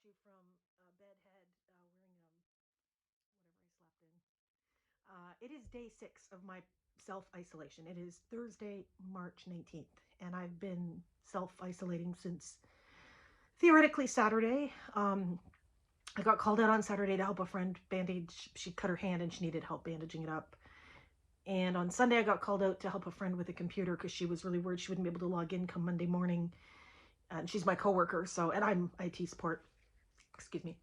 at you from bedhead, wearing whatever I slept in. It is day 6 of my self isolation. It is Thursday, March 19th, and I've been self isolating since theoretically Saturday. I got called out on Saturday to help a friend bandage. She cut her hand and she needed help bandaging it up. And on Sunday, I got called out to help a friend with a computer because she was really worried she wouldn't be able to log in come Monday morning. And she's my coworker, so, and I'm IT support. Excuse me.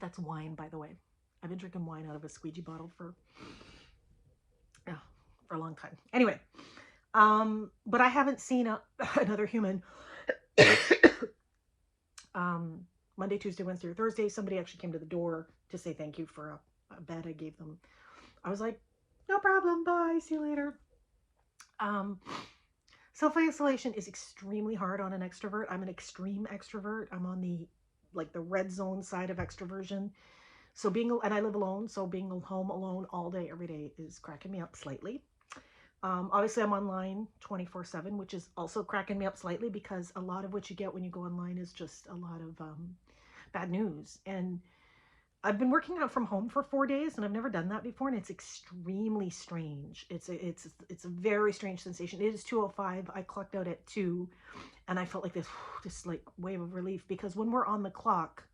That's wine, by the way. I've been drinking wine out of a squeegee bottle for a long time. Anyway, but I haven't seen another human. Monday, Tuesday, Wednesday, or Thursday, somebody actually came to the door to say thank you for a bed I gave them. I was like, no problem, bye, see you later. Self-isolation is extremely hard on an extrovert. I'm an extreme extrovert. I'm on the red zone side of extroversion. So and I live alone, so being home alone all day, every day is cracking me up slightly. Obviously, I'm online 24/7, which is also cracking me up slightly because a lot of what you get when you go online is just a lot of bad news. And I've been working out from home for 4 days, and I've never done that before, and it's extremely strange. It's a very strange sensation. It is 2:05. I clocked out at 2, and I felt like this like wave of relief because when we're on the clock,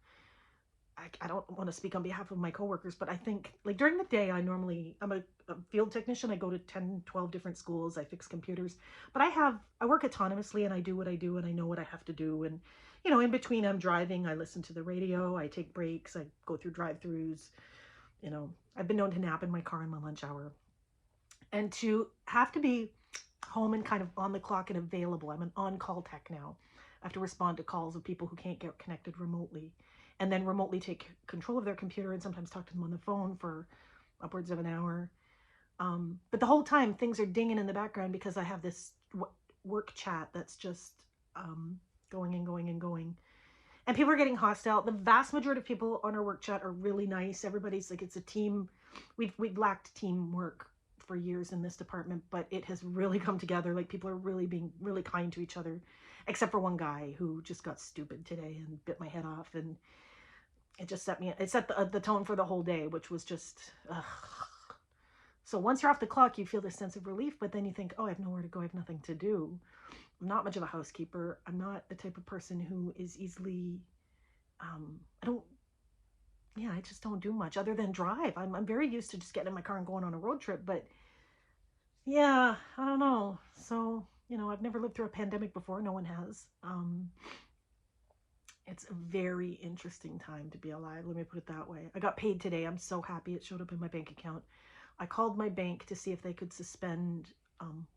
I don't want to speak on behalf of my coworkers, but I think like during the day, I'm a field technician. I go to 10, 12 different schools. I fix computers, but I work autonomously and I do what I do and I know what I have to do. And, in between I'm driving, I listen to the radio, I take breaks, I go through drive-throughs, I've been known to nap in my car in my lunch hour. And to have to be home and kind of on the clock and available. I'm an on-call tech now. I have to respond to calls of people who can't get connected remotely and then remotely take control of their computer and sometimes talk to them on the phone for upwards of an hour. But the whole time things are dinging in the background because I have this work chat that's just going and going and going. And people are getting hostile. The vast majority of people on our work chat are really nice. Everybody's like, it's a team. We've lacked teamwork for years in this department, but it has really come together. Like people are really being really kind to each other, except for one guy who just got stupid today and bit my head off. And it just set the tone for the whole day, which was just, ugh. So once you're off the clock, you feel this sense of relief, but then you think, oh, I have nowhere to go. I have nothing to do. I'm not much of a housekeeper. I'm not the type of person who is easily, I just don't do much other than drive. I'm very used to just getting in my car and going on a road trip, but yeah, I don't know. So, I've never lived through a pandemic before. No one has. It's a very interesting time to be alive. Let me put it that way. I got paid today. I'm so happy it showed up in my bank account. I called my bank to see if they could suspend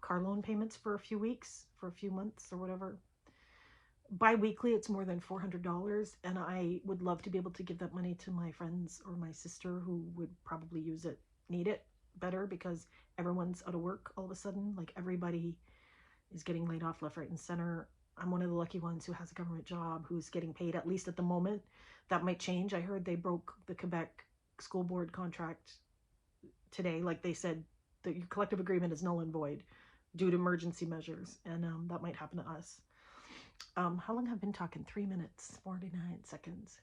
car loan payments for a few weeks, for a few months or whatever. Bi-weekly, it's more than $400, and I would love to be able to give that money to my friends or my sister who would probably need it better because everyone's out of work all of a sudden. Like everybody is getting laid off left, right, and center. I'm one of the lucky ones who has a government job, who's getting paid, at least at the moment. That might change. I heard they broke the Quebec school board contract today. Like they said, the collective agreement is null and void due to emergency measures, and that might happen to us. How long have I been talking? 3 minutes, 49 seconds.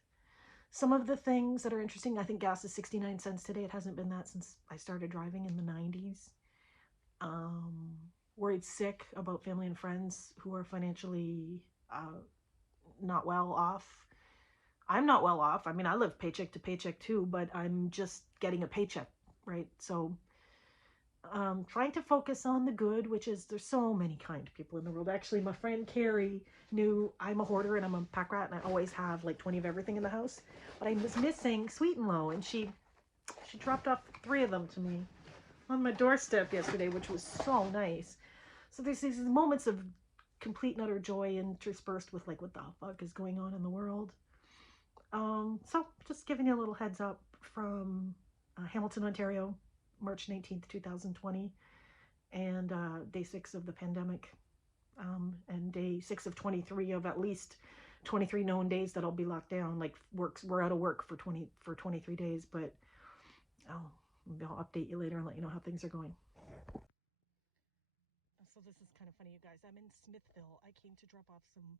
Some of the things that are interesting, I think gas is 69 cents today. It hasn't been that since I started driving in the 90s. Worried sick about family and friends who are financially not well off. I'm not well off. I mean, I live paycheck to paycheck too, but I'm just getting a paycheck, right? So trying to focus on the good, which is there's so many kind people in the world. Actually, my friend Carrie knew I'm a hoarder and I'm a pack rat and I always have like 20 of everything in the house. But I was missing Sweet and Low, and she dropped off 3 of them to me on my doorstep yesterday, which was so nice. So there's these moments of complete and utter joy interspersed with like what the fuck is going on in the world. So just giving you a little heads up from Hamilton, Ontario, March 19th, 2020, and day 6 of the pandemic, and day 6 of 23 of at least 23 known days that I'll be locked down. Like we're out of work for 23 days, but I'll update you later and let you know how things are going. So this is kind of funny, you guys. I'm in Smithville. I came to drop off some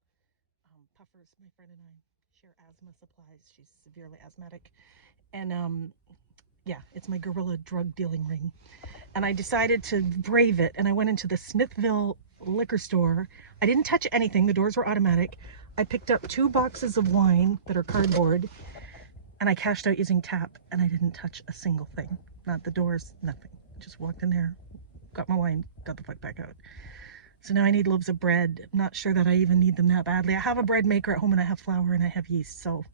puffers. My friend and I share asthma supplies. She's severely asthmatic. And yeah, it's my guerrilla drug dealing ring. And I decided to brave it, and I went into the Smithville liquor store. I didn't touch anything. The doors were automatic. I picked up 2 boxes of wine that are cardboard, and I cashed out using tap, and I didn't touch a single thing. Not the doors, nothing. Just walked in there, got my wine, got the fuck back out. So now I need loaves of bread. I'm not sure that I even need them that badly. I have a bread maker at home, and I have flour and I have yeast, so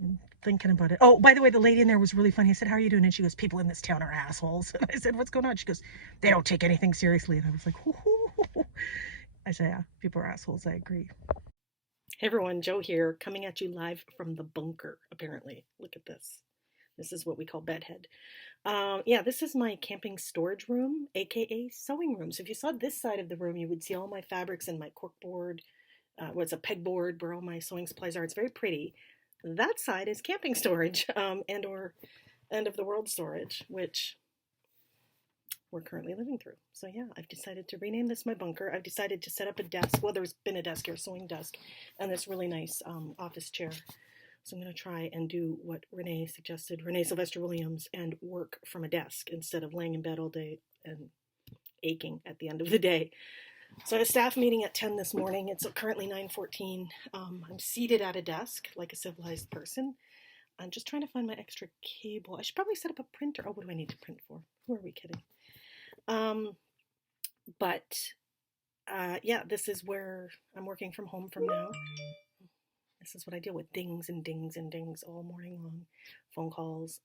I'm thinking about it. Oh, by the way, the lady in there was really funny. I said, how are you doing? And she goes, people in this town are assholes. And I said, what's going on? She goes, they don't take anything seriously. And I was like, hoo, hoo, hoo. I said, yeah, people are assholes. I agree. Hey everyone, Joe here, coming at you live from the bunker, apparently. Look at this. This is what we call bedhead. Yeah, this is my camping storage room, aka sewing room. So if you saw this side of the room, you would see all my fabrics and my corkboard, what's a pegboard where all my sewing supplies are. It's very pretty. That side is camping storage, and or end of the world storage, which we're currently living through. So yeah, I've decided to rename this my bunker. I've decided to set up a desk. Well, there's been a desk here, sewing desk, and this really nice office chair. So I'm going to try and do what Renee suggested, Renee Sylvester Williams, and work from a desk instead of laying in bed all day and aching at the end of the day. So I had a staff meeting at 10 this morning. It's currently 9:14. I'm seated at a desk like a civilized person. I'm just trying to find my extra cable. I should probably set up a printer. Oh, what do I need to print for? Who are we kidding? Yeah, this is where I'm working from home from now. This is what I deal with, dings and dings and dings all morning long, phone calls,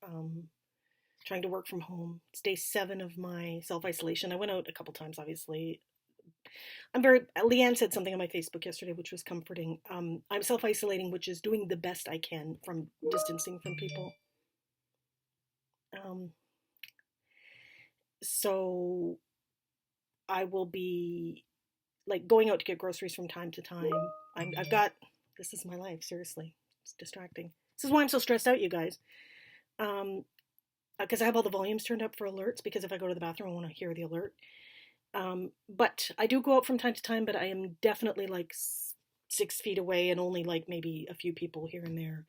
trying to work from home. It's day 7 of my self-isolation. I went out a couple times, obviously. Leanne said something on my Facebook yesterday, which was comforting. I'm self-isolating, which is doing the best I can from distancing from people. So I will be like going out to get groceries from time to time. This is my life, seriously. It's distracting. This is why I'm so stressed out, you guys. Because I have all the volumes turned up for alerts, because if I go to the bathroom, I want to hear the alert. But I do go out from time to time, but I am definitely like 6 feet away and only like maybe a few people here and there.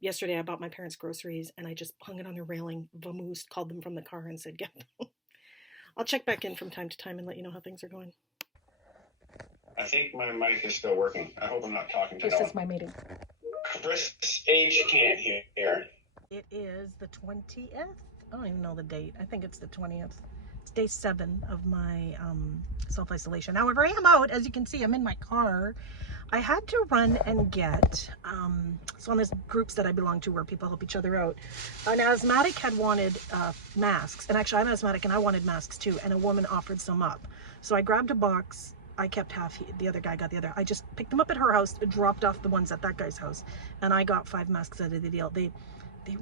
Yesterday I bought my parents groceries and I just hung it on their railing, vamoosed, called them from the car and said, get them. I'll check back in from time to time and let you know how things are going. I think my mic is still working. I hope I'm not talking to no one. This is my meeting. Chris H. can't hear. It is the 20th. I don't even know the date. I think it's the 20th. It's day 7 of my self-isolation. However, I am out. As you can see, I'm in my car. I had to run and get, so on these groups that I belong to where people help each other out, an asthmatic had wanted masks. And actually, I'm asthmatic and I wanted masks too. And a woman offered some up. So I grabbed a box. I kept half, the other guy got the other. I just picked them up at her house, dropped off the ones at that guy's house. And I got 5 masks out of the deal. They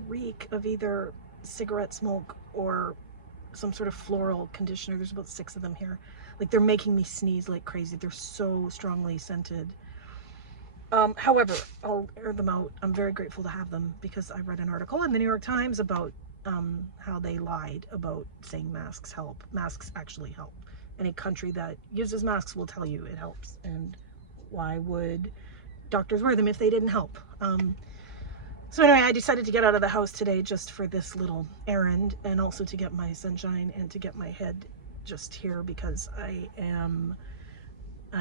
reek of either cigarette smoke or some sort of floral conditioner. There's about 6 of them here. Like, they're making me sneeze like crazy. They're so strongly scented. However, I'll air them out. I'm very grateful to have them because I read an article in the New York Times about how they lied about saying masks help. Masks actually help. Any country that uses masks will tell you it helps. And why would doctors wear them if they didn't help? So anyway, I decided to get out of the house today just for this little errand, and also to get my sunshine and to get my head just here because I am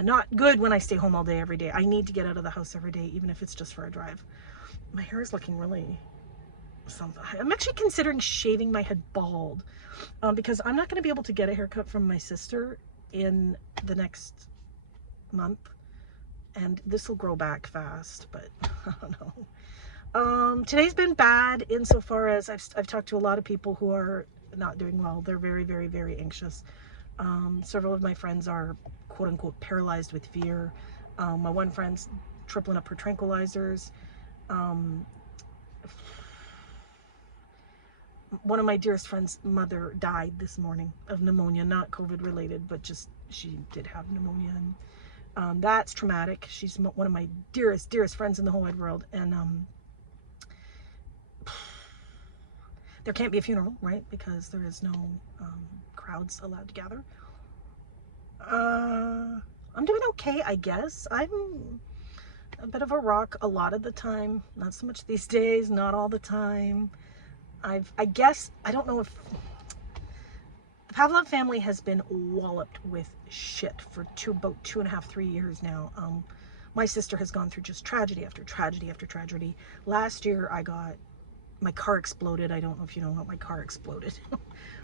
not good when I stay home all day every day. I need to get out of the house every day, even if it's just for a drive. My hair is looking really something. I'm actually considering shaving my head bald because I'm not going to be able to get a haircut from my sister in the next month, and this will grow back fast, but I don't know. Today's been bad insofar as I've talked to a lot of people who are not doing well. They're very, very, very anxious. Several of my friends are quote unquote paralyzed with fear. My one friend's tripling up her tranquilizers. One of my dearest friend's mother died this morning of pneumonia, not COVID related, but just she did have pneumonia, and that's traumatic. She's one of my dearest friends in the whole wide world, and there can't be a funeral, right? Because there is no crowds allowed to gather. I'm doing okay, I guess. I'm a bit of a rock a lot of the time. Not so much these days, not all the time. I guess, I don't know if the Pavlov family has been walloped with shit for about 2.5, 3 years now. My sister has gone through just tragedy after tragedy after tragedy. Last year, my car exploded. I don't know if you know how my car exploded.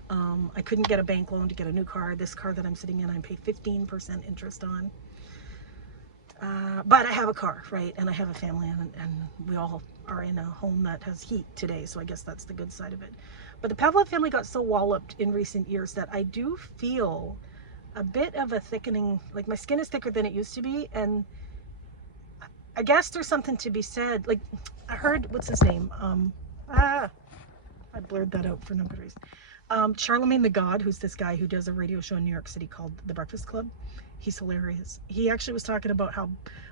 I couldn't get a bank loan to get a new car. This car that I'm sitting in, I pay 15% interest on. But I have a car, right? And I have a family, and we all are in a home that has heat today, so I guess that's the good side of it. But the Pavlov family got so walloped in recent years that I do feel a bit of a thickening, like my skin is thicker than it used to be, and I guess there's something to be said. Like, I heard, what's his name? I blurred that out for no good reason. Charlemagne the God, who's this guy who does a radio show in New York City called The Breakfast Club. He's hilarious. He actually was talking about how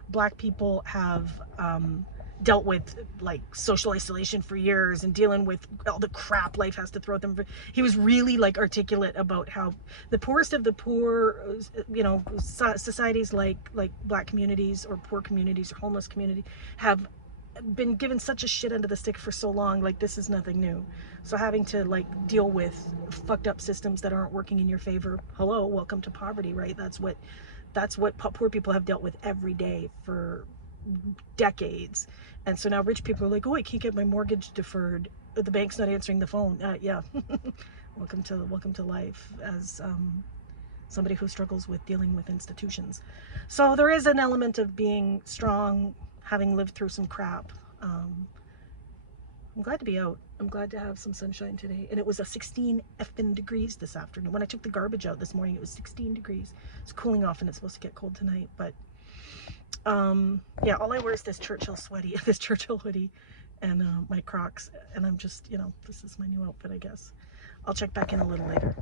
black people have dealt with like social isolation for years and dealing with all the crap life has to throw at them. He was really like articulate about how the poorest of the poor, you know, societies like black communities or poor communities or homeless community have been given such a shit under the stick for so long. Like, this is nothing new. So having to like deal with fucked up systems that aren't working in your favor, hello, welcome to poverty, right? That's what poor people have dealt with every day for decades. And so now rich people are like, oh, I can't get my mortgage deferred, the bank's not answering the phone. Yeah. welcome to life as somebody who struggles with dealing with institutions. So there is an element of being strong, having lived through some crap. I'm glad to be out. I'm glad to have some sunshine today. And it was a 16 effing degrees this afternoon. When I took the garbage out this morning, it was 16 degrees. It's cooling off and it's supposed to get cold tonight. But yeah, all I wear is this Churchill hoodie and my Crocs. And I'm just, you know, this is my new outfit, I guess. I'll check back in a little later.